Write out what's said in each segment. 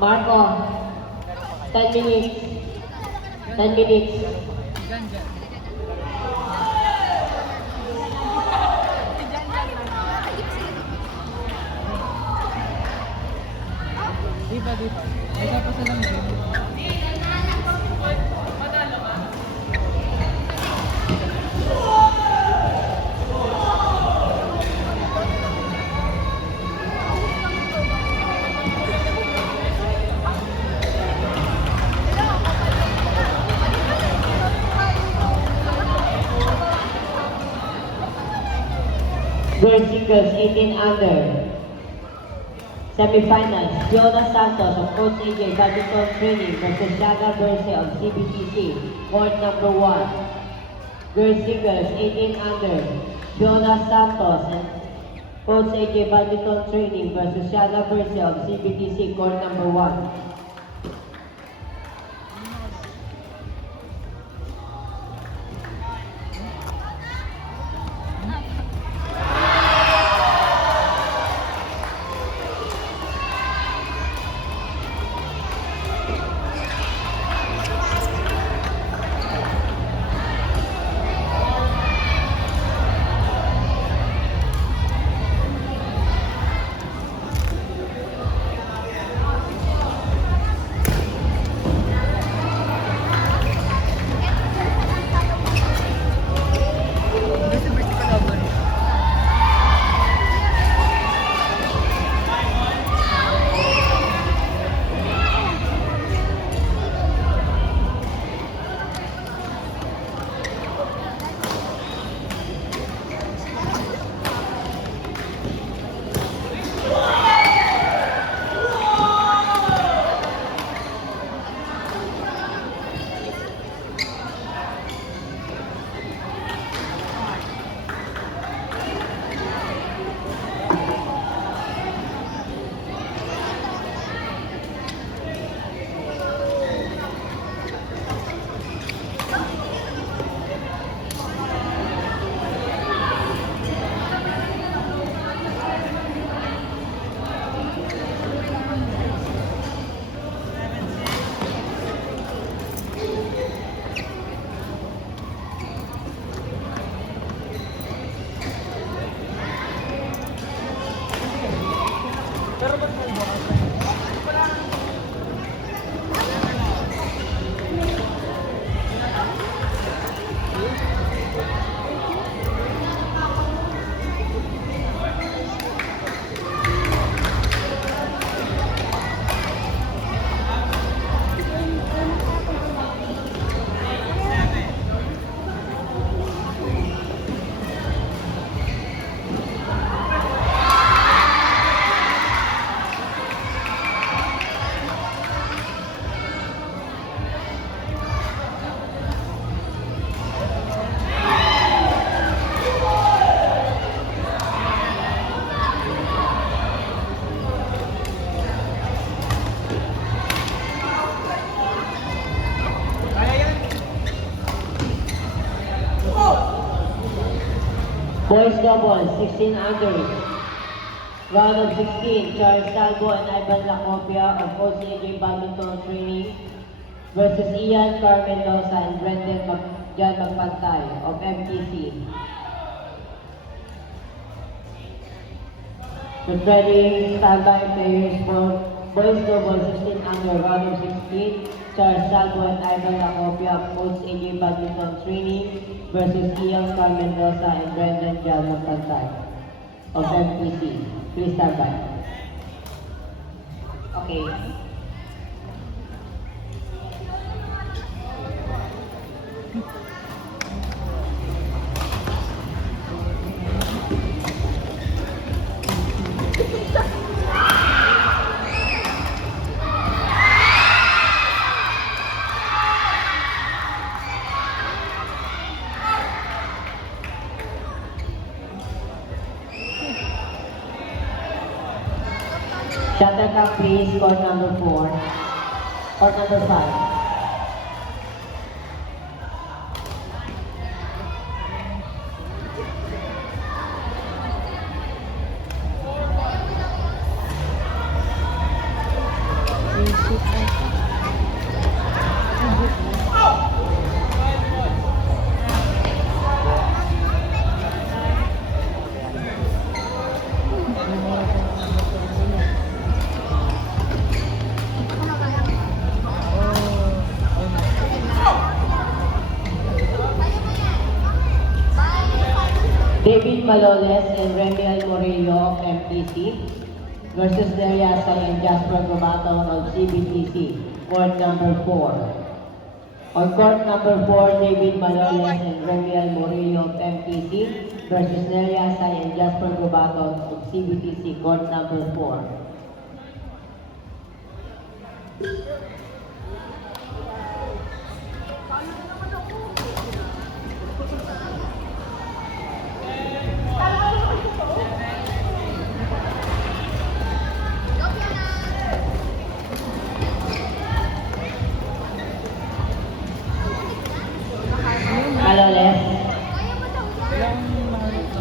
Marco, 10 minutes. 10 minutes. Di ba? Ay, tapos na lang din. Girls singles 18 under. Semifinals, Fiona Santos of Coach AJ Badminton Training versus Shaga Berse of CBTC, court number 1. Girls singles 18 under. Fiona Santos and Coach AJ Badminton Training versus Shaga Berse of CBTC, court number 1. Boys double, 16 under. Round of 16, Charles Salvo and Ivan Lacopia of Coach AJ Badminton Training versus Ian Carmendoza and Brendan John Magpantay of MTC. Preparing standby players for boys double 16 under, round of 16, Charles Salvo and Ivan Lacopia of Coach AJ Badminton Training versus Ian Carmendoza and Brendan John Magpantay of MTC. Please stand by. Okay. back please, court number 4. Court number 5. Basic ata. David Maloles and Remiel Murillo of MTC versus Nelia Asay and Jasper Gumaton of CBTC, court number 4. On court number 4, David Maloles and Remiel Murillo of MTC versus Nelia Asay and Jasper Gumaton of CBTC, court number 4. Maloles. Yung mahal na po.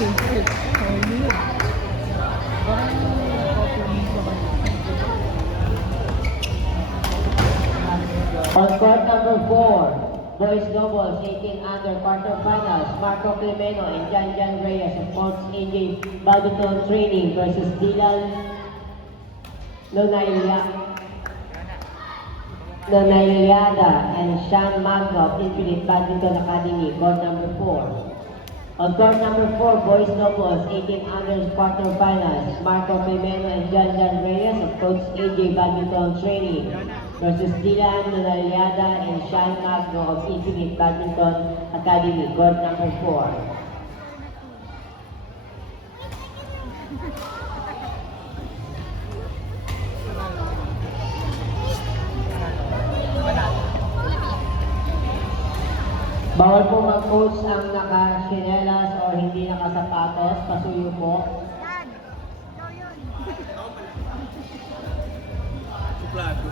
Okay. Oh, yun. Parang copy sa On court number 4, boys doubles 18 under quarterfinals, Marco Clemeno and Jan Reyes of Sports AJ Badminton Training versus Dylan Lonayliada and Sean Magno of Infinite Badminton Academy, court number 4. On court number 4, boys doubles 18 under quarterfinals, Marco Clemeno and Jan Reyes of Coach AJ Badminton Training versus Dylan Lonayliada and Sean Magno of Infinite Badminton Academy, court number 4. Bawal po mag-coach ang naka-chinelas o hindi nakasapatos, pasuyo po. Suplado.